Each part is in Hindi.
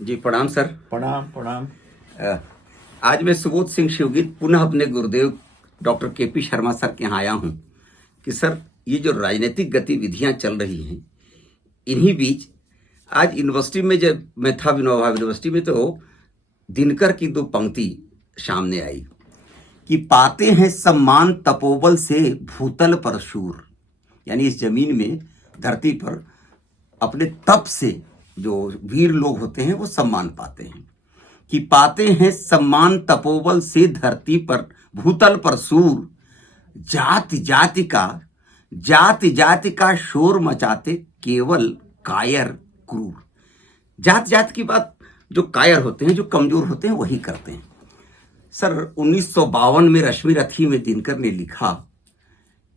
जी प्रणाम सर। प्रणाम प्रणाम। अ, आज मैं सुबोध सिंह शिवगीत पुनः अपने गुरुदेव डॉक्टर केपी शर्मा सर के यहाँ आया हूँ कि सर ये जो राजनीतिक गतिविधियां चल रही हैं इन्हीं बीच आज यूनिवर्सिटी में जब मैं था विनोबा यूनिवर्सिटी में तो दिनकर की दो पंक्ति सामने आई कि पाते हैं सम्मान तपोबल से भूतल पर शूर, यानी इस जमीन में धरती पर अपने तप से जो वीर लोग होते हैं वो सम्मान पाते हैं कि पाते हैं सम्मान तपोबल से धरती पर भूतल पर सूर, जाति जाति का शोर मचाते केवल कायर क्रूर। जात जात की बात जो कायर होते हैं, जो कमजोर होते हैं, वही करते हैं। सर 1952 में रश्मि रथी में दिनकर ने लिखा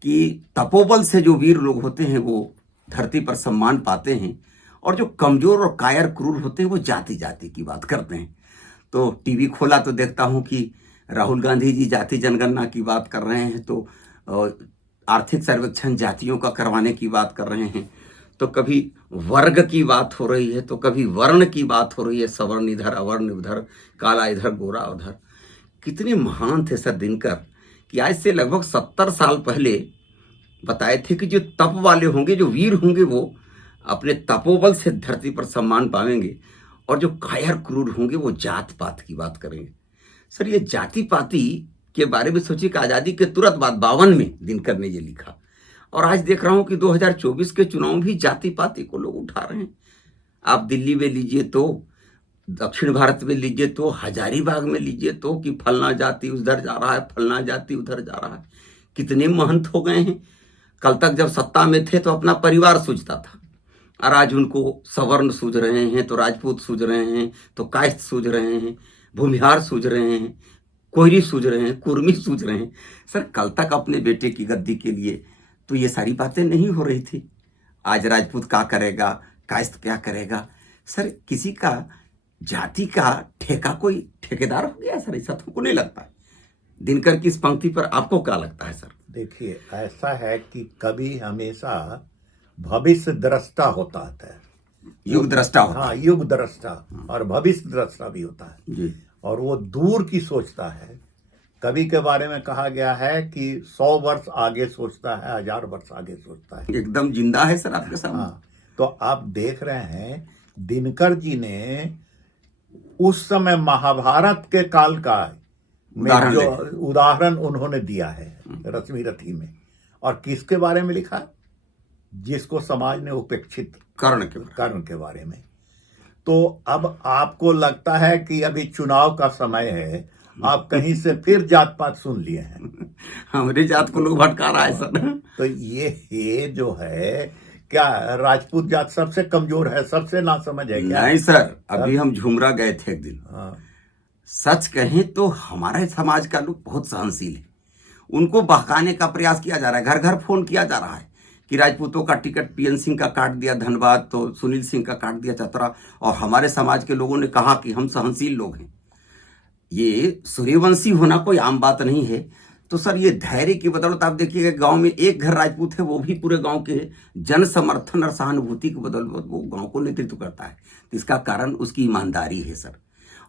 कि तपोबल से जो वीर लोग होते हैं वो धरती पर सम्मान पाते हैं और जो कमजोर और कायर क्रूर होते हैं वो जाति जाति की बात करते हैं। तो टीवी खोला तो देखता हूं कि राहुल गांधी जी जाति जनगणना की बात कर रहे हैं, तो आर्थिक सर्वेक्षण जातियों का करवाने की बात कर रहे हैं, तो कभी वर्ग की बात हो रही है, तो कभी वर्ण की बात हो रही है, सवर्ण इधर अवर्ण उधर, काला इधर गोरा उधर। कितने महान थे सर दिनकर कि आज से लगभग 70 साल पहले बताए थे कि जो तप वाले होंगे, जो वीर होंगे, वो अपने तपोबल से धरती पर सम्मान पाएंगे और जो कायर क्रूर होंगे वो जात पात की बात करेंगे। सर ये जाति पाति के बारे में सोचिए कि आज़ादी के तुरंत बाद 52 में दिनकर ने ये लिखा और आज देख रहा हूं कि 2024 के चुनाव भी जाति पाति को लोग उठा रहे हैं। आप दिल्ली में लीजिए तो, दक्षिण भारत में लीजिए तो, हजारीबाग में लीजिए तो कि फलना जाति उधर जा रहा है, फलना जाति उधर जा रहा है। कितने महंत हो गए हैं। कल तक जब सत्ता में थे तो अपना परिवार सूझता था और आज उनको सवर्ण सूझ रहे हैं, तो राजपूत सूझ रहे हैं, तो कायस्थ सूझ रहे हैं, भूमिहार सूझ रहे हैं, कोयरी सूझ रहे हैं, कुर्मी सूझ रहे हैं। सर कल तक अपने बेटे की गद्दी के लिए तो ये सारी बातें नहीं हो रही थी। आज राजपूत क्या करेगा, कायस्थ क्या करेगा। सर किसी का जाति का ठेका कोई ठेकेदार हो गया सर, ऐसा तुमको नहीं लगता है? दिनकर की इस पंक्ति पर आपको क्या लगता है सर? देखिए, ऐसा है कि कभी हमेशा भविष्य दृष्टा होता है, युग दृष्टा होता हाँ है। युग दृष्टा और भविष्य दृष्टा भी होता है जी। और वो दूर की सोचता है। कवि के बारे में कहा गया है कि 100 वर्ष आगे सोचता है, 1000 वर्ष आगे सोचता है। एकदम जिंदा है सर आपके सामने। हाँ, तो आप देख रहे हैं दिनकर जी ने उस समय महाभारत के काल का में जो उदाहरण उन्होंने दिया है रश्मि रथी में, और किसके बारे में लिखा? जिसको समाज ने उपेक्षित, कर्ण के बारे में। तो अब आपको लगता है कि अभी चुनाव का समय है, आप कहीं से फिर जात पात सुन लिए हैं। हमारी जात को लोग भटका रहा है सर। तो ये जो है, क्या राजपूत जात सबसे कमजोर है, सबसे नासमझ है क्या? नहीं सर, अभी हम झुमरा गए थे एक दिन। सच कहें तो हमारे समाज का लोग बहुत सहनशील है। उनको बहकाने का प्रयास किया जा रहा है, घर घर फोन किया जा रहा है कि राजपूतों का टिकट पीएन सिंह का काट दिया धनबाद, तो सुनील सिंह का काट दिया चतरा, और हमारे समाज के लोगों ने कहा कि हम सहनशील लोग हैं। ये सूर्यवंशी होना कोई आम बात नहीं है। तो सर ये धैर्य की बदौलत आप देखिएगा, गांव में एक घर राजपूत है, वो भी पूरे गांव के जन समर्थन और सहानुभूति की बदौलत वो गांव को नेतृत्व करता है। तो इसका कारण उसकी ईमानदारी है सर,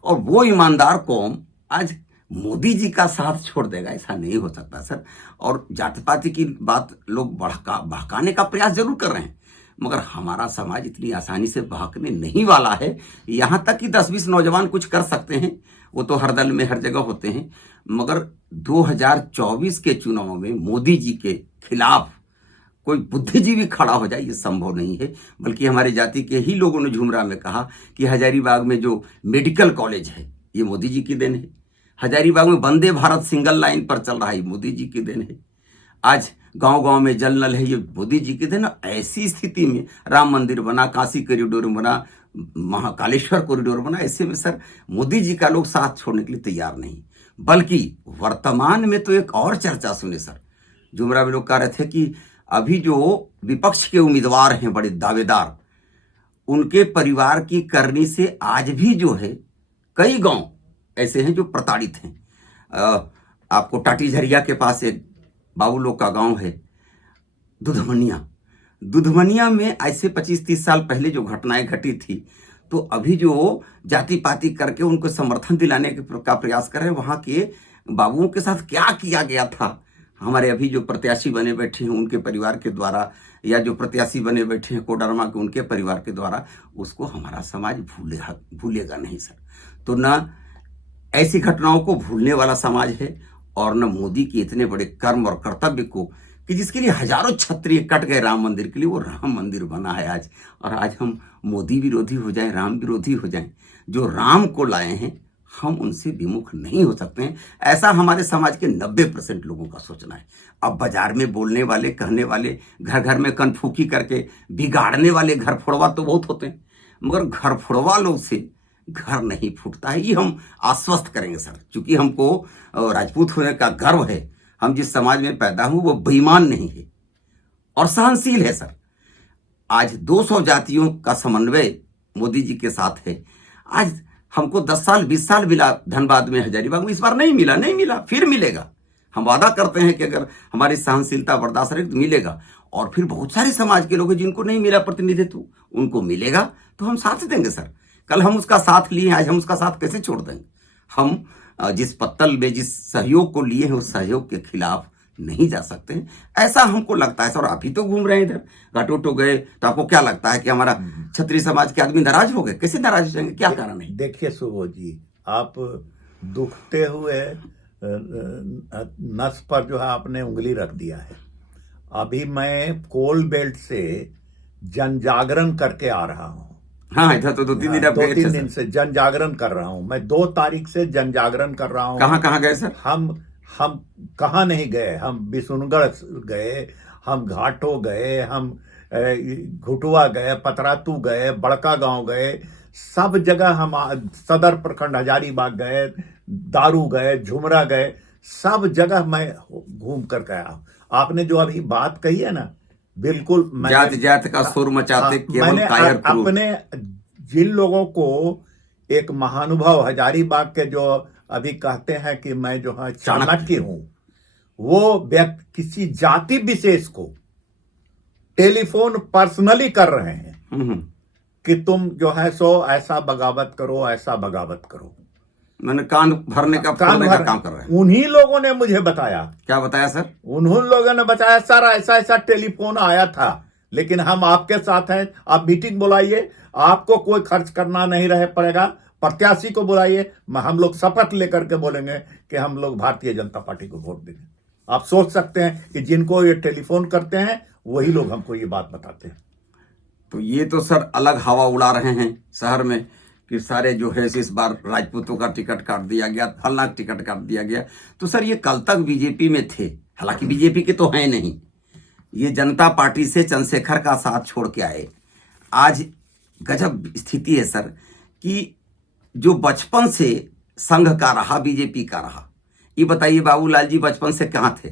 और वो ईमानदार कौम आज मोदी जी का साथ छोड़ देगा, ऐसा नहीं हो सकता सर। और जाति पाति की बात लोग बहकाने का प्रयास जरूर कर रहे हैं, मगर हमारा समाज इतनी आसानी से बहकने नहीं वाला है। यहाँ तक कि 10-20 नौजवान कुछ कर सकते हैं, वो तो हर दल में हर जगह होते हैं, मगर 2024 के चुनाव में मोदी जी के खिलाफ कोई बुद्धिजीवी खड़ा हो जाए ये संभव नहीं है। बल्कि हमारे जाति के ही लोगों ने झुमरा में कहा कि हजारीबाग में जो मेडिकल कॉलेज है ये मोदी जी की देन है। हजारीबाग में वंदे भारत सिंगल लाइन पर चल रहा है, मोदी जी की देन है। आज गांव गांव में जल नल है, ये मोदी जी की देन। ऐसी स्थिति में राम मंदिर बना, काशी कॉरिडोर बना, महाकालेश्वर कॉरिडोर बना। ऐसे में सर मोदी जी का लोग साथ छोड़ने के लिए तैयार नहीं। बल्कि वर्तमान में तो एक और चर्चा सुने सर, जुमरा में लोग कह रहे थे कि अभी जो विपक्ष के उम्मीदवार हैं बड़े दावेदार, उनके परिवार की करनी से आज भी जो है कई गांव ऐसे हैं जो प्रताड़ित हैं। आपको टाटी झरिया के पास एक बाबू लोग का गांव है दुधमनिया में ऐसे 25-30 साल पहले जो घटनाएं घटी थी, तो अभी जो जाति पाति करके उनको समर्थन दिलाने का प्रयास कर रहे हैं, वहां के बाबुओं के साथ क्या किया गया था हमारे अभी जो प्रत्याशी बने बैठे हैं उनके परिवार के द्वारा, या जो प्रत्याशी बने बैठे हैं कोडरमा के उनके परिवार के द्वारा, उसको हमारा समाज भूलेगा नहीं सर। तो न ऐसी घटनाओं को भूलने वाला समाज है, और न मोदी के इतने बड़े कर्म और कर्तव्य को, कि जिसके लिए हजारों क्षत्रिय कट गए राम मंदिर के लिए, वो राम मंदिर बना है आज। और आज हम मोदी विरोधी हो जाएं, राम विरोधी हो जाएं, जो राम को लाए हैं हम उनसे विमुख नहीं हो सकते हैं। ऐसा हमारे समाज के 90% लोगों का सोचना है। अब बाजार में बोलने वाले, कहने वाले, घर घर में कनफूकी करके बिगाड़ने वाले घर फोड़वा तो बहुत होते हैं, मगर घर फोड़वा लोग से घर नहीं फूटता है, ये हम आश्वस्त करेंगे सर। क्योंकि हमको राजपूत होने का गर्व है, हम जिस समाज में पैदा हुए वो बेईमान नहीं है और सहनशील है सर। आज 200 जातियों का समन्वय मोदी जी के साथ है। आज हमको 10 साल 20 साल मिला धनबाद में, हजारीबाग में, इस बार नहीं मिला, फिर मिलेगा। हम वादा करते हैं कि अगर हमारी सहनशीलता बर्दाश्त रहे तो मिलेगा। और फिर बहुत सारे समाज के लोग हैं जिनको नहीं मिला प्रतिनिधित्व, उनको मिलेगा तो हम साथ देंगे सर। कल हम उसका साथ लिए, आज हम उसका साथ कैसे छोड़ देंगे? हम जिस पत्तल में जिस सहयोग को लिए हैं उस सहयोग के खिलाफ नहीं जा सकते हैं, ऐसा हमको लगता है सर। अभी तो घूम रहे हैं इधर, घाटोटो गए, तो आपको क्या लगता है कि हमारा क्षत्रिय समाज के आदमी नाराज हो गए? कैसे नाराज हो जाएंगे? क्या कारण है? देखिए सुबोध जी, आप दुखते हुए नस पर जो है आपने उंगली रख दिया है। अभी मैं कोल बेल्ट से जन जागरण करके आ रहा हूँ। हाँ, इधर तो 2-3 दिन 2-3 दिन से जन जागरण कर रहा हूँ। मैं 2 तारीख से जन जागरण कर रहा हूँ। कहाँ गए सर? हम कहाँ नहीं गए, हम बिशुनगढ़ गए, हम घाटो गए, हम घुटुआ गए, पतरातू गए, बड़का गांव गए, सब जगह हम सदर प्रखंड हजारीबाग गए, दारू गए, झुमरा गए, सब जगह मैं घूम कर गया। आपने जो अभी बात कही है ना, बिल्कुल जात जात का शोर मचाते केवल कायर क्रूर। अपने जिन लोगों को एक महानुभाव हजारीबाग के जो अभी कहते हैं कि मैं जो है चाणक्य हूं, वो व्यक्ति किसी जाति विशेष को टेलीफोन पर्सनली कर रहे हैं कि तुम जो है सो ऐसा बगावत करो, ऐसा बगावत करो। मैंने कान भरने का काम कर रहे हैं। उन्हीं लोगों ने मुझे बताया। क्या बताया सर? उन्हीं लोगों ने बताया सर ऐसा ऐसा टेलीफोन आया था, लेकिन हम आपके साथ हैं, आप मीटिंग बुलाइए, आपको कोई खर्च करना नहीं रहे पड़ेगा, प्रत्याशी को बुलाइए, हम लोग शपथ लेकर के बोलेंगे कि हम लोग भारतीय जनता पार्टी को वोट देंगे। आप सोच सकते हैं कि जिनको ये टेलीफोन करते हैं वही लोग हमको ये बात बताते हैं। तो ये तो सर अलग हवा उड़ा रहे हैं शहर में कि सारे जो है इस बार राजपूतों का टिकट काट दिया गया, फलना टिकट काट दिया गया। तो सर ये कल तक बीजेपी में थे, हालांकि बीजेपी के तो हैं नहीं, ये जनता पार्टी से चंद्रशेखर का साथ छोड़ के आए। आज गजब स्थिति है सर कि जो बचपन से संघ का रहा, बीजेपी का रहा, ये बताइए बाबूलाल जी बचपन से कहाँ थे?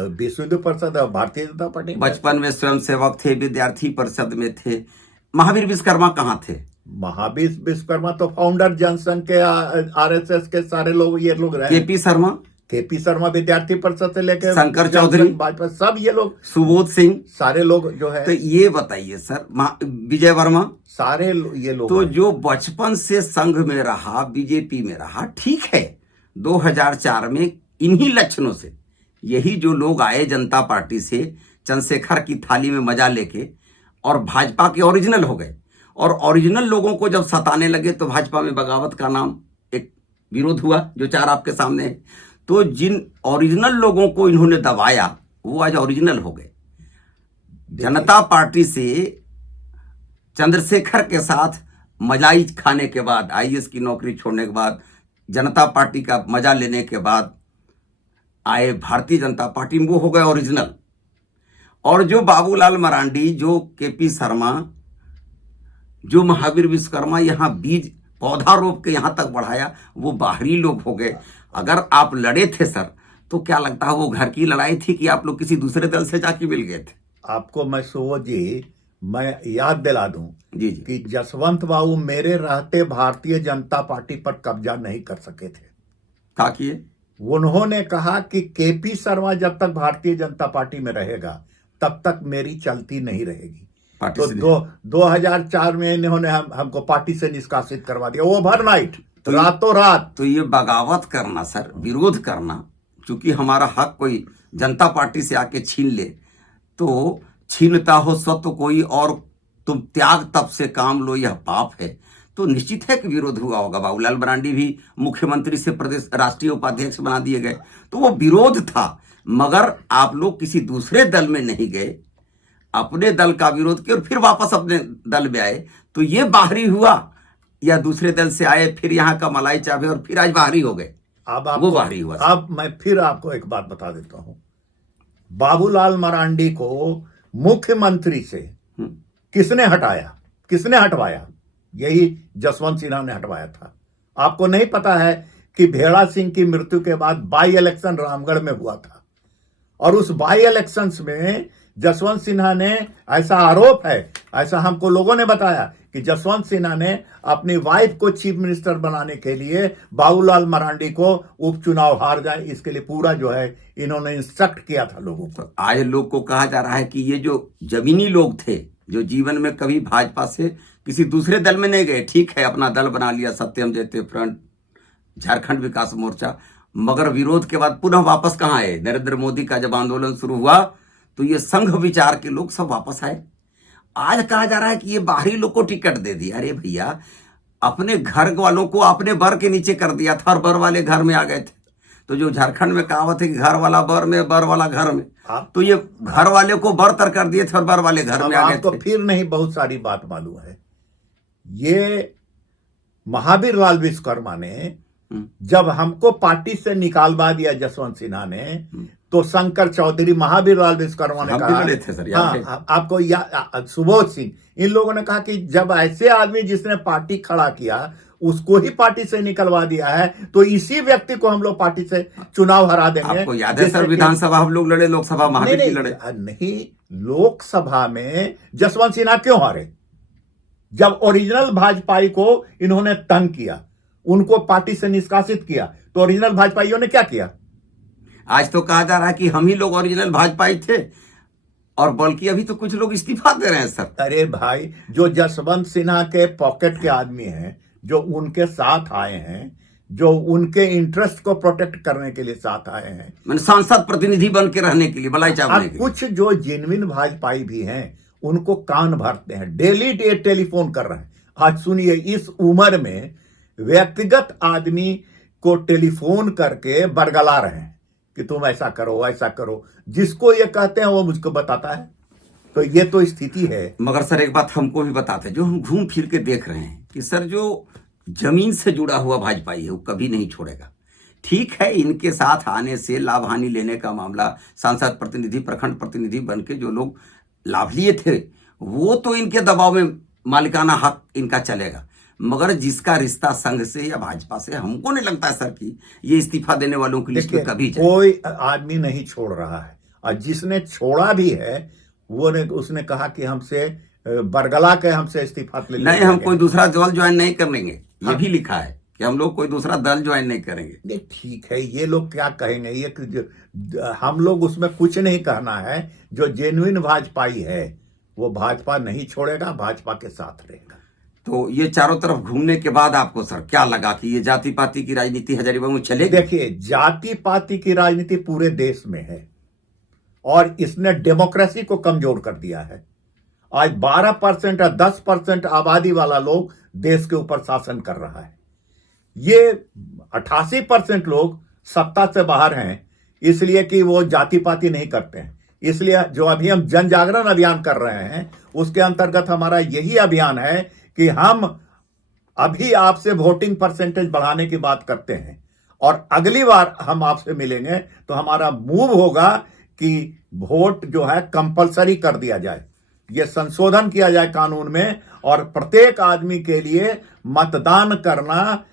विश्व हिंदू परिषद, भारतीय जनता पार्टी। बचपन में स्वयंसेवक थे, विद्यार्थी परिषद में थे। महावीर विश्वकर्मा कहाँ थे? महावीर विश्वकर्मा तो फाउंडर जनसंघ के, आरएसएस के सारे लोग, ये लोग रहे। केपी शर्मा विद्यार्थी परिषद से लेकर शंकर चौधरी, भाजपा, सब ये लोग, सुबोध सिंह, सारे लोग जो है। तो ये बताइए सर, विजय वर्मा, सारे ये लोग तो जो बचपन से संघ में रहा, बीजेपी में रहा, ठीक है। 2004 में इन्हीं लक्षणों से यही जो लोग आए जनता पार्टी से चंद्रशेखर की थाली में मजा लेके और भाजपा के ओरिजिनल हो गए, और ओरिजिनल लोगों को जब सताने लगे तो भाजपा में बगावत का नाम एक विरोध हुआ जो 4 आपके सामने है। तो जिन ओरिजिनल लोगों को इन्होंने दबाया वो आज ओरिजिनल हो गए। जनता पार्टी से चंद्रशेखर के साथ मजाई खाने के बाद, आईएएस की नौकरी छोड़ने के बाद, जनता पार्टी का मजा लेने के बाद आए भारतीय जनता पार्टी में, वो हो गए ओरिजिनल। और जो बाबूलाल मरांडी, जो केपी शर्मा, जो महावीर विश्वकर्मा यहाँ बीज पौधा रोप के यहाँ तक बढ़ाया, वो बाहरी लोग हो गए। अगर आप लड़े थे सर तो क्या लगता है वो घर की लड़ाई थी कि आप लोग किसी दूसरे दल से जाके मिल गए थे? आपको मैं सुबोध जी मैं याद दिला दूं जी कि जसवंत बाबू मेरे रहते भारतीय जनता पार्टी पर कब्जा नहीं कर सके थे। क्या किए? उन्होंने कहा कि केपी शर्मा जब तक भारतीय जनता पार्टी में रहेगा तब तक मेरी चलती नहीं रहेगी। पार्टी तो से 2004 में इन्होंने हमको पार्टी से निष्कासित करवा दिया, ओवरनाइट, तो रातों रात। तो ये बगावत करना सर, विरोध करना, क्योंकि हमारा हक कोई जनता पार्टी से आके छीन ले, तो छीनता हो स्वत्व कोई और तुम त्याग तब से काम लो, यह पाप है। तो निश्चित है कि विरोध हुआ होगा। बाबूलाल मरांडी भी मुख्यमंत्री से प्रदेश राष्ट्रीय उपाध्यक्ष बना दिए गए, तो वो विरोध था। मगर आप लोग किसी दूसरे दल में नहीं गए, अपने दल का विरोध किया और फिर वापस अपने दल में आए। तो ये बाहरी हुआ या दूसरे दल से आए, फिर यहाँ का मलाई चावे और फिर आज बाहरी हो गए, वो बाहरी हुआ। अब मैं फिर आपको एक बात बता देता हूं, बाबूलाल मरांडी को मुख्यमंत्री से किसने हटाया, किसने हटवाया? यही जसवंत सिन्हा ने हटवाया था। आपको नहीं पता है कि भेड़ा सिंह की मृत्यु के बाद बाई इलेक्शन रामगढ़ में हुआ था, और उस बाई इलेक्शंस में जसवंत सिन्हा ने, ऐसा आरोप है, ऐसा हमको लोगों ने बताया कि जसवंत सिन्हा ने अपनी वाइफ को चीफ मिनिस्टर बनाने के लिए बाबूलाल मरांडी को उपचुनाव हार जाए, इसके लिए पूरा जो है इन्होंने इंस्ट्रक्ट किया था लोगों को। आज लोग को कहा जा रहा है कि ये जो जमीनी लोग थे, जो जीवन में कभी भाजपा से किसी दूसरे दल में नहीं गए, ठीक है अपना दल बना लिया, सत्यम जयते फ्रंट, झारखंड विकास मोर्चा, मगर विरोध के बाद पुनः वापस कहाँ आए? नरेंद्र मोदी का जब आंदोलन शुरू हुआ तो ये संघ विचार के लोग सब वापस आए। आज कहा जा रहा है कि ये बाहरी लोग को टिकट दे दिया। अरे भैया, अपने घर वालों को अपने बर के नीचे कर दिया था और बर वाले घर में आ गए थे। तो जो झारखंड में कहावत है कि घर वाला बर में, बर वाला घर में, तो ये घर वाले को बरतर कर दिए थे और बर वाले घर में आ गए थे। तो फिर नहीं, बहुत सारी बात मालूम है। ये महावीर लाल विश्वकर्मा ने जब हमको पार्टी से निकालवा दिया जसवंत सिन्हा ने, तो शंकर चौधरी, महावीर लाल विश्वकर्मा ने कहा, आपको सुबोध सिंह, इन लोगों ने कहा कि जब ऐसे आदमी जिसने पार्टी खड़ा किया उसको ही पार्टी से निकलवा दिया है, तो इसी व्यक्ति को हम लोग पार्टी से चुनाव हरा देंगे। आपको याद है सर, विधानसभा हम लोग लड़े, लोकसभा महावीर जी लड़े। नहीं, लोकसभा में जसवंत सिन्हा क्यों हारे? जब ओरिजिनल भाजपाई को इन्होंने तंग किया, उनको पार्टी से निष्कासित किया, तो ओरिजिनल भाजपाइयों ने क्या किया? आज तो कहा जा रहा है कि हम ही लोग ओरिजिनल भाजपाई थे, और बल्कि अभी तो कुछ लोग इस्तीफा दे रहे हैं सर। अरे भाई, जो जसवंत सिन्हा के पॉकेट के आदमी हैं, जो उनके साथ आए हैं, जो उनके इंटरेस्ट को प्रोटेक्ट करने के लिए साथ आए हैं, मैंने सांसद प्रतिनिधि बन के रहने के लिए, मलाई चावने के लिए। कुछ जो जेन्युइन भाजपाई भी हैं, उनको कान भरते हैं, डेली टेलीफोन कर रहे हैं। आज सुनिए, इस उम्र में व्यक्तिगत आदमी को टेलीफोन करके बरगला रहे हैं कि तुम ऐसा करो, ऐसा करो। जिसको ये कहते हैं वो मुझको बताता है। तो ये तो स्थिति है। मगर सर एक बात हमको भी बताते हैं, जो हम घूम फिर के देख रहे हैं कि सर जो जमीन से जुड़ा हुआ भाजपाई है वो कभी नहीं छोड़ेगा। ठीक है, इनके साथ आने से लाभ हानि लेने का मामला, सांसद प्रतिनिधि, प्रखंड प्रतिनिधि बन के जो लोग लाभ लिए थे, वो तो इनके दबाव में मालिकाना हक इनका चलेगा। मगर जिसका रिश्ता संघ से या भाजपा से, हमको नहीं लगता सर कि ये इस्तीफा देने वालों की लिस्ट में कभी कोई आदमी नहीं छोड़ रहा है, और जिसने छोड़ा भी है वो ने उसने कहा कि हमसे बरगला के हमसे इस्तीफा ले नहीं, हम कोई दूसरा दल ज्वाइन नहीं करेंगे। ये भी लिखा है कि हम लोग कोई दूसरा दल ज्वाइन नहीं करेंगे। नहीं, ठीक है, ये लोग क्या कहेंगे, ये हम लोग उसमें कुछ नहीं कहना है। जो जेन्युइन भाजपाई है वो भाजपा नहीं छोड़ेगा, भाजपा के साथ रहेगा। तो ये चारों तरफ घूमने के बाद आपको सर क्या लगा कि ये जाति पाति की राजनीति हजारीबाग में चलेगी? देखिए, जाति पाति की राजनीति पूरे देश में है और इसने डेमोक्रेसी को कमजोर कर दिया है। आज 12% या 10% आबादी वाला लोग देश के ऊपर शासन कर रहा है। ये 88% लोग सत्ता से बाहर हैं, इसलिए कि वो जाति पाति नहीं करते हैं। इसलिए जो अभी हम जन जागरण अभियान कर रहे हैं, उसके अंतर्गत हमारा यही अभियान है कि हम अभी आपसे वोटिंग परसेंटेज बढ़ाने की बात करते हैं, और अगली बार हम आपसे मिलेंगे तो हमारा मूव होगा कि वोट जो है कंपलसरी कर दिया जाए, यह संशोधन किया जाए कानून में, और प्रत्येक आदमी के लिए मतदान करना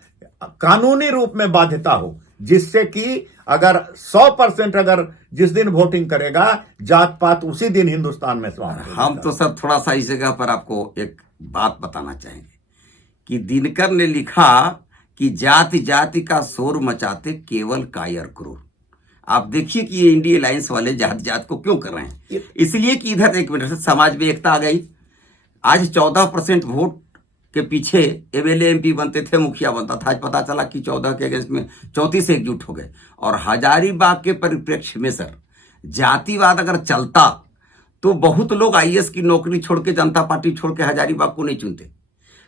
कानूनी रूप में बाध्यता हो, जिससे कि अगर 100% अगर जिस दिन वोटिंग करेगा, जात पात उसी दिन हिंदुस्तान में समाप्त। हम तो सर थोड़ा सा इस जगह पर आपको एक बात बताना चाहेंगे कि दिनकर ने लिखा कि जाति जाति का शोर मचाते केवल कायर क्रूर। आप देखिए कि ये इंडिया अलायंस वाले जात जात को क्यों कर रहे हैं। इसलिए कि इधर एक मिनट समाज में एकता आ गई, आज 14% वोट के पीछे एमएलए एमपी बनते थे, मुखिया बनता था। आज पता चला कि 14 के अगेंस्ट में 34 से एकजुट हो गए। और हजारीबाग के परिप्रेक्ष्य में सर जातिवाद अगर चलता तो बहुत लोग आईएएस की नौकरी छोड़ के, जनता पार्टी छोड़ के हजारीबाग को नहीं चुनते।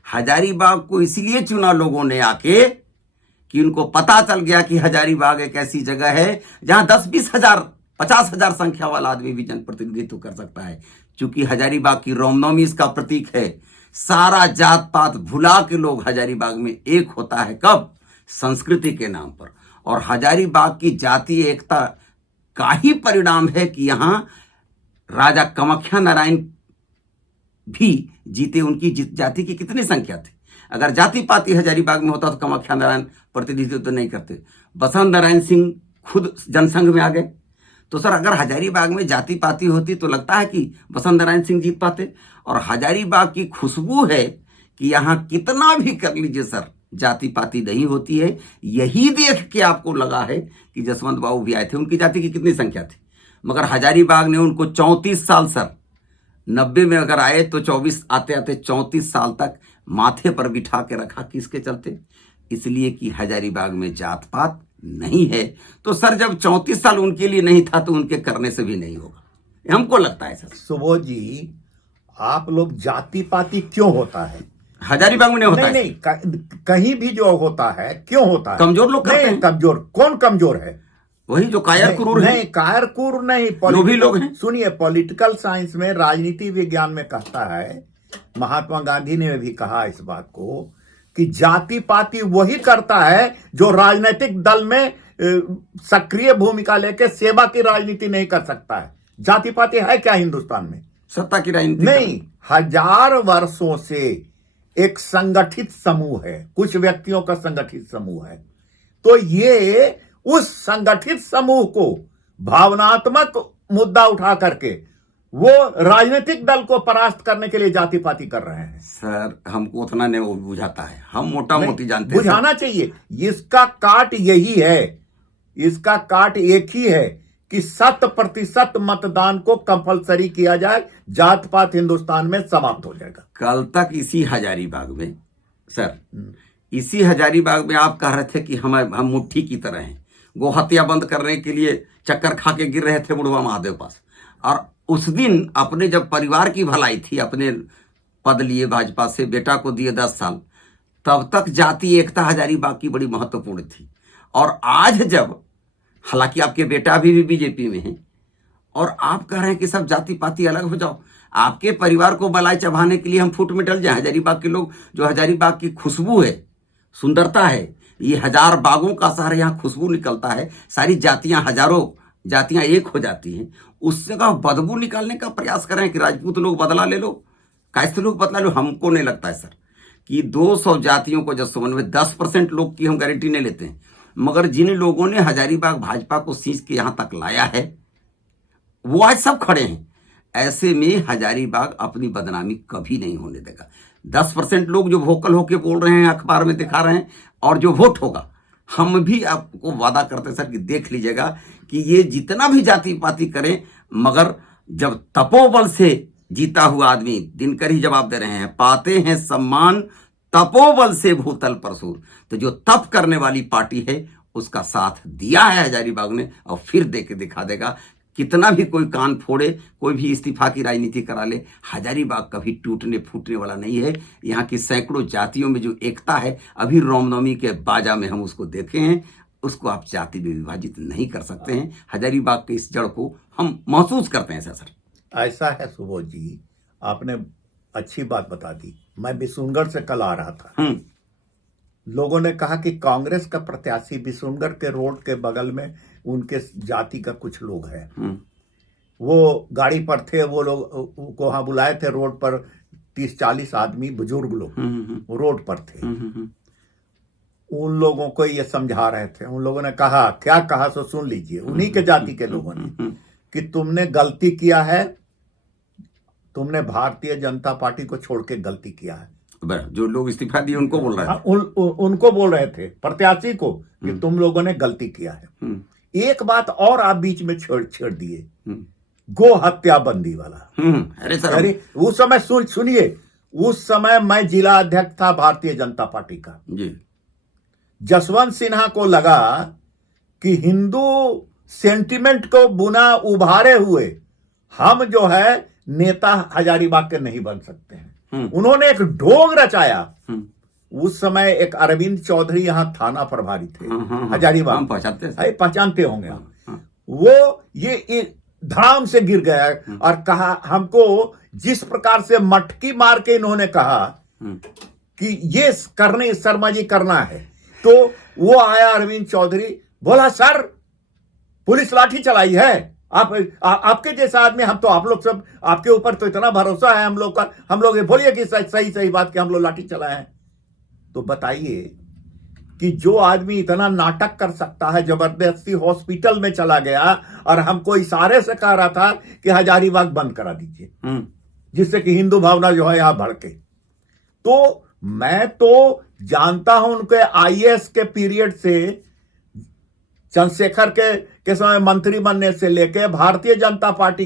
हजारीबाग को इसलिए चुना लोगों ने आके कि उनको पता चल गया कि हजारीबाग एक ऐसी जगह है जहां 10-20 हजार 50 हजार संख्या वाला आदमी भी जनप्रतिनिधित्व कर सकता है। क्योंकि हजारीबाग की रामनवमी इसका प्रतीक है। सारा जात पात भुला के लोग हजारीबाग में एक होता है। कब? संस्कृति के नाम पर। और हजारीबाग की जातीय एकता का ही परिणाम है कि यहां राजा कामाख्या नारायण भी जीते। उनकी जाति की कितनी संख्या थी? अगर जाति पाति हजारीबाग में होता तो कामाख्या नारायण प्रतिनिधित्व तो नहीं करते। बसंत नारायण सिंह खुद जनसंघ में आ गए। तो सर अगर हजारीबाग में जाति पाति होती तो लगता है कि बसंत नारायण सिंह जीत पाते। और हजारीबाग की खुशबू है कि यहां कितना भी कर लीजिए सर, जाति पाति नहीं होती है। यही देख के आपको लगा है कि जसवंत बाबू भी आए थे। उनकी जाति की कितनी संख्या थी? मगर हजारीबाग ने उनको 34 साल सर, 90 में अगर आए तो 24 आते आते 34 साल तक माथे पर बिठा के रखा। किसके चलते? इसलिए कि हजारीबाग में जात पात नहीं है। तो सर जब 34 साल उनके लिए नहीं था तो उनके करने से भी नहीं होगा, हमको लगता है सर। सुबोध जी, आप लोग जाति पाति क्यों होता है? हजारीबाग में नहीं होता नहीं, कहीं भी जो होता है क्यों होता है? कमजोर लोग करते हैं। कमजोर कौन कमजोर है? वही जो कायर क्रूर है। नहीं, कायर क्रूर नहीं, लोभी लोग हैं। सुनिए, पॉलिटिकल साइंस में, राजनीति विज्ञान में कहता है, महात्मा गांधी ने भी कहा इस बात को कि जाति पाति वही करता है जो राजनीतिक दल में सक्रिय भूमिका लेके सेवा की राजनीति नहीं कर सकता है। जाति पाति है क्या हिंदुस्तान में? सत्ता की राजनीति नहीं, 1000 वर्षों से एक संगठित समूह है, कुछ व्यक्तियों का संगठित समूह है। तो ये उस संगठित समूह को भावनात्मक मुद्दा उठा करके वो राजनीतिक दल को परास्त करने के लिए जाति पाति कर रहे हैं। सर हमको उतना नहीं वो बुझाता है, हम मोटा मोटी जानते हैं। बुझाना चाहिए। इसका काट यही है, इसका काट एक ही है कि 100% मतदान को कंपलसरी किया जाए। जात पात हिंदुस्तान में समाप्त हो जाएगा। कल तक इसी हजारीबाग में सर, इसी हजारीबाग में आप कह रहे थे कि हम मुट्ठी की तरह हैं। गो हत्या बंद करने के लिए चक्कर खा के गिर रहे थे बुढ़वा महादेव पास। और उस दिन अपने जब परिवार की भलाई थी, अपने पद लिए भाजपा से, बेटा को दिए 10 साल, तब तक जाति एकता हजारीबाग की बड़ी महत्वपूर्ण थी। और आज जब, हालांकि आपके बेटा भी बीजेपी में है और आप कह रहे हैं कि सब जाति पाति अलग हो जाओ, आपके परिवार को बलाई चबाने के लिए हम फुट में डल जाए। हजारीबाग के लोग, जो हजारीबाग की खुशबू है, सुंदरता है, ये 1000 बागों का शहर, यहाँ खुशबू निकलता है, सारी जातियां, हजारों जातियां एक हो जाती हैं। उससे का बदबू निकालने का प्रयास कर रहे हैं कि राजपूत लोग बदला ले लो, कायस्थ लोग बदला लो। हमको नहीं लगता है सर कि 200 जातियों को जब समन्वय 10% लोग की हम गारंटी नहीं लेते हैं, मगर जिन लोगों ने हजारीबाग भाजपा को सींच के यहां तक लाया है वो आज सब खड़े हैं। ऐसे में हजारीबाग अपनी बदनामी कभी नहीं होने देगा। 10% लोग जो वोकल होके बोल रहे हैं, अखबार में दिखा रहे हैं, और जो वोट होगा, हम भी आपको वादा करते हैं सर कि देख लीजिएगा कि ये जितना भी जाति पाति करें, मगर जब तपोबल से जीता हुआ आदमी, दिनकर ही जवाब दे रहे हैं, पाते हैं सम्मान तपोबल से भूतल पर सूर। तो जो तप करने वाली पार्टी है उसका साथ दिया है हजारीबाग ने, और फिर दे के दिखा देगा। कितना भी कोई कान फोड़े, कोई भी इस्तीफा की राजनीति करा ले, हजारीबाग कभी टूटने फूटने वाला नहीं है। यहाँ की सैकड़ों जातियों में जो एकता है, अभी रामनवमी के बाजा में हम उसको देखे हैं, उसको आप जाति में विभाजित नहीं कर सकते हैं। हजारीबाग के इस जड़ को हम महसूस करते हैं सर। ऐसा है सुबोध जी, आपने अच्छी बात बता दी। मैं बिशुनगढ़ से कल आ रहा था, लोगों ने कहा कि कांग्रेस का प्रत्याशी बिशुनगढ़ के रोड के बगल में उनके जाति का कुछ लोग हैं, वो गाड़ी पर थे, वो लोग को वहां बुलाए थे रोड पर, 30-40 आदमी बुजुर्ग लोग रोड पर थे। उन लोगों को ये समझा रहे थे। उन लोगों ने कहा, क्या कहा सो सुन लीजिए, उन्हीं के जाति के लोगों ने, कि तुमने गलती किया है, तुमने भारतीय जनता पार्टी को छोड़ के गलती किया है। जो लोग इस्तीफा दिए उनको बोल रहे थे, उनको बोल रहे थे, प्रत्याशी को, कि तुम लोगों ने गलती किया है। एक बात और आप बीच में छेड़ दिए, गो हत्या बंदी वाला। अरे सर, उस समय सुनिए, उस समय मैं जिला अध्यक्ष था भारतीय जनता पार्टी का। जी। जसवंत सिन्हा को लगा कि हिंदू सेंटिमेंट को बुना उभारे हुए हम जो है नेता हजारीबाग के नहीं बन सकते हैं। उन्होंने एक ढोंग रचाया। उस समय एक अरविंद चौधरी यहां थाना प्रभारी थे हजारीबाग, पहचानते होंगे आप। वो ये धड़ाम से गिर गया और कहा, हमको जिस प्रकार से मटकी मार के इन्होंने कहा कि ये करने शर्मा जी करना है, तो वो आया अरविंद चौधरी, बोला सर पुलिस लाठी चलाई है, आपके जैसा आदमी, हम तो आप लोग सब आपके ऊपर तो इतना भरोसा है हम लोग का, हम लोग ये बोलिए कि सही बात कि हम लोग लाठी चलाए हैं। तो बताइए कि जो आदमी इतना नाटक कर सकता है, जबरदस्ती हॉस्पिटल में चला गया और हमको इशारे से कह रहा था कि हजारीबाग बंद करा दीजिए, जिससे कि हिंदू भावना जो है यहां भड़के। तो मैं तो जानता हूं उनके आईएएस के पीरियड से, चंद्रशेखर के समय मंत्री बनने से लेके भारतीय जनता पार्टी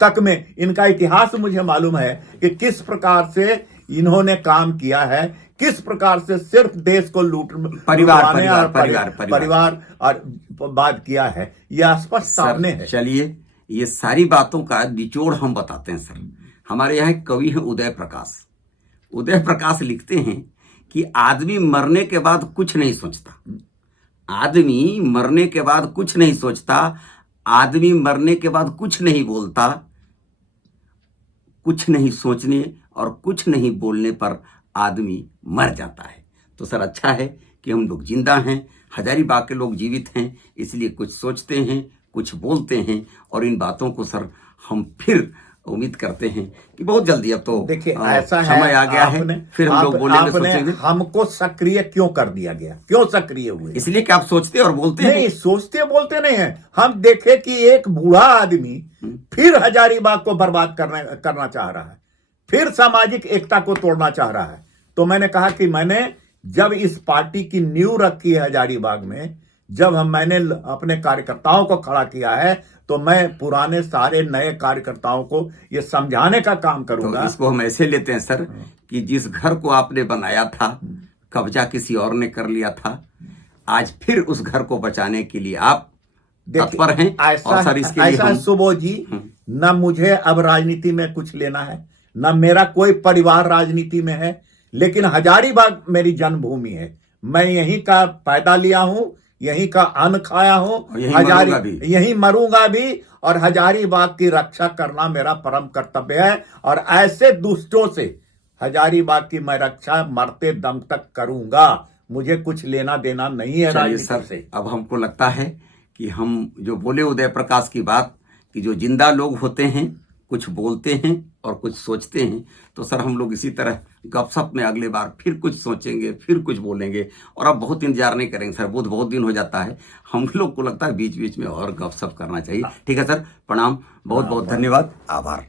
तक में इनका इतिहास मुझे मालूम है कि किस प्रकार से इन्होंने काम किया है, किस प्रकार से सिर्फ देश को परिवार और बात किया है, यह स्पष्ट सामने है। चलिए, ये सारी बातों का निचोड़ हम बताते हैं सर। हमारे यहाँ कवि है उदय प्रकाश। उदय प्रकाश लिखते हैं कि आदमी मरने के बाद कुछ नहीं सोचता, आदमी मरने के बाद कुछ नहीं सोचता, आदमी मरने के बाद कुछ नहीं बोलता, कुछ नहीं सोचने और कुछ नहीं बोलने पर आदमी मर जाता है। तो सर अच्छा है कि हम लोग जिंदा हैं, हजारीबाग के लोग जीवित हैं, इसलिए कुछ सोचते हैं, कुछ बोलते हैं, और इन बातों को सर हम फिर उम्मीद करते हैं कि बहुत जल्दी, अब तो देखिए ऐसा समय आ गया है, फिर हम लोग बोलेंगे, सोचेंगे। हमको सक्रिय क्यों कर दिया गया, क्यों सक्रिय हुए? इसलिए कि आप सोचते और बोलते हैं। नहीं, सोचते बोलते नहीं है। हम देखे कि एक बूढ़ा आदमी फिर हजारीबाग को बर्बाद करना चाह रहा है, फिर सामाजिक एकता को तोड़ना चाह रहा है। तो मैंने कहा कि मैंने जब इस पार्टी की नींव रखी है हजारीबाग में, जब मैंने अपने कार्यकर्ताओं को खड़ा किया है, तो मैं पुराने सारे नए कार्यकर्ताओं को ये समझाने का काम करूंगा। तो इसको हम ऐसे लेते हैं सर कि जिस घर को आपने बनाया था, कब्जा किसी और ने कर लिया था, आज फिर उस घर को बचाने के लिए आप तत्पर हैं। और सर इसके लिए ऐसा सुबोध जी, न मुझे अब राजनीति में कुछ लेना है, न मेरा कोई परिवार राजनीति में है, लेकिन हजारीबाग मेरी जन्मभूमि है। मैं यहीं का पैदा लिया हूं, यहीं का अन्न खाया हूं, यहीं मरूंगा भी, और हजारीबाग की रक्षा करना मेरा परम कर्तव्य है। और ऐसे दुष्टों से हजारीबाग की मैं रक्षा मरते दम तक करूंगा। मुझे कुछ लेना देना नहीं है राजनीति से। अब हमको लगता है कि हम जो बोले उदय प्रकाश की बात, कि जो जिंदा लोग होते हैं कुछ बोलते हैं और कुछ सोचते हैं, तो सर हम लोग इसी तरह गपशप में अगले बार फिर कुछ सोचेंगे, फिर कुछ बोलेंगे, और अब बहुत इंतजार नहीं करेंगे सर, बहुत दिन हो जाता है। हम लोग को लगता है बीच बीच में और गपशप करना चाहिए। ठीक है सर, प्रणाम, बहुत बहुत धन्यवाद, आभार।